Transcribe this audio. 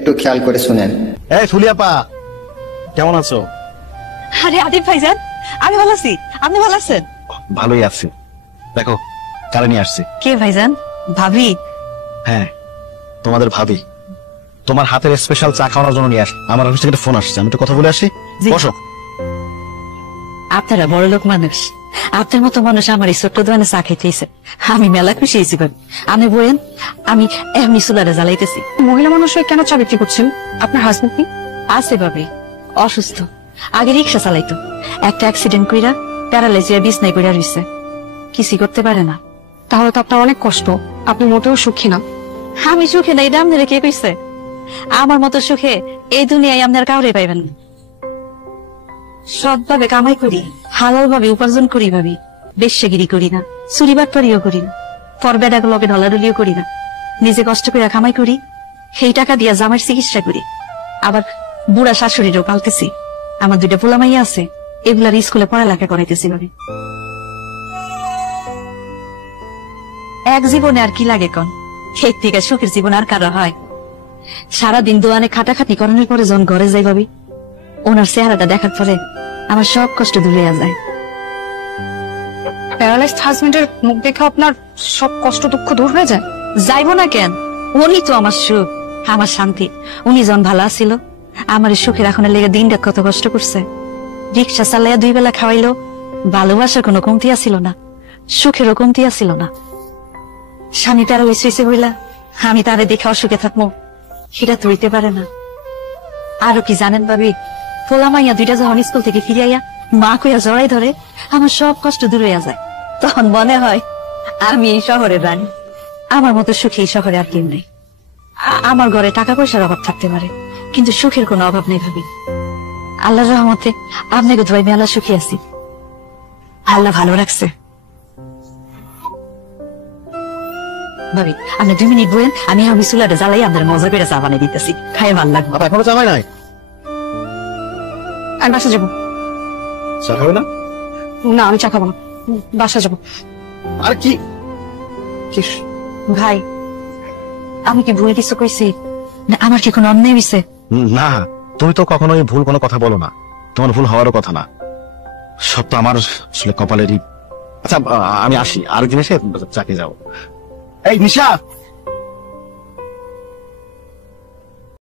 একটু খেয়াল করে শুনেন। এই ফুলিয়াপা, কেমন আছো? আরে আদিব ভাইজান, আমি ভালো আছি, আপনি ভালো আছেন? ভালোই আছি। দেখো কারে নিয়ে আসছি। কে ভাইজান? ভাবি? হ্যাঁ, তোমাদের ভাবি। তোমার হাতের স্পেশাল চা খাওয়ানোর জন্য নিয়ে আস। আমার অফিস থেকে ফোন আসছে, আমি একটু কথা বলে আসি। জি। বসো। আপনারা বড় লোক মানুষ, আপনার মতো মানুষ আমার এই ছোট্ট দোকানে চা খাইতেছে, আমি মেলা খুশি হয়েছি ভাবি। আপনি বলেন, আমি এমনি চুলারে জ্বালাইতেছি। মহিলা মানুষ হয়ে কেন চা বিক্রি করছেন? আপনার হাজবেন্ড কি? আছে ভাবি, অসুস্থ, আগে রিক্সা চালাইতো, একটা অ্যাক্সিডেন্ট কইরা প্যারালাইজিয়া বিছনায় পড়ে রইছে, কিছুই করতে পারে না। তাহলে তো আপনার অনেক কষ্ট, আপনি মোটেও সুখী না। আমি সুখে নাই, এটা আপনারা কে কইছে? আমার মতো সুখে এই দুনিয়ায় আপনার কাউরে পাইবেন না। সৎভাবে কামাই করি, হালাল ভাবে উপার্জন করি ভাবি, বেশ্যাগিরি করি না, চুরি বাটপারিও করি না, পর বেড়াগুলোকে ঢলাঢলিও করি না, নিজে কষ্ট করে কামাই করি, সেই টাকা দিয়া জামার চিকিৎসা করি, আবার বুড়া শাশুড়িরও পালতেছি, আমার দুইটা পোলামাইয়া আছে, এগুলার স্কুলে পড়ালেখা করাইতেছি ভাবি। এক জীবনে আর কি লাগে কন? এর থেকে সুখের জীবন আর কারো হয়? সারাদিন দোয়ানে খাটাখাটি করানোর পরে যখন ঘরে যাই ভাবি, ওনার চেহারাটা দেখার পরে আমার সব কষ্ট দূর হয়ে যায়। প্যারালাইজড হাজবেন্ডের মুখ দেখে আপনার সব কষ্ট দুঃখ দূর হয়ে যায়? যাইবো না কেন? উনি তো আমার সুখ, আমার শান্তি। উনি যখন ভালো আছিল, আমার এই সুখের এখন লেগে দিনটা কত কষ্ট করছে। রিক্সা চালাইয়া 2 বেলা খাওয়াইলো, ভালোবাসার কোনো কমতি আসিল না, সুখেরও কমতি আসিল না। স্বামী তারা হইছে হইলা আমি তারে দেখে অসুখে থাকবো, সেটা তো হইতে পারে না। আরো কি জানেন ভাবি, পোলা মাইয়া দুইটা যখন স্কুল থেকে ফিরে আইয়া মা কইয়া জড়াই ধরে, আমার সব কষ্ট দূর হইয়া যায়। তখন মনে হয় আমি এই শহরের রানী, আমার মতো সুখী এই শহরে আর কেউ নেই। আমার ঘরে টাকা পয়সার অভাব থাকতে পারে, কিন্তু সুখের কোনো অভাব নেই ভাবি। আল্লাহর রহমতে আপনাকে ধোয়াই মেলা সুখী আছি, আল্লাহ ভালো রাখছে। ভাবি আপনি 2 মিনিট বলেন, আমি চুলাটা জ্বালাই আপনার মজা করে চা বানিয়ে দিতেছি, খাই ভালো লাগবে। আপা এখনো চা হয় নাই? আমি বাসা যাবো। চা খাবে না? না আমি চা খাবো না, বাসা যাবো। আর কি কি ভাই আমি কি ভুল কিছু কইছি না? আমার কি কোনো অন্যায় হইছে? না, তুমি তো কখনোই ভুল কোনো কথা বলো না, তোমার ভুল হওয়ারও কথা না, সব তো আমার আসলে কপালেরই। আচ্ছা আমি আসি, আরেকদিন এসে চাকে যাও। এই নিশা,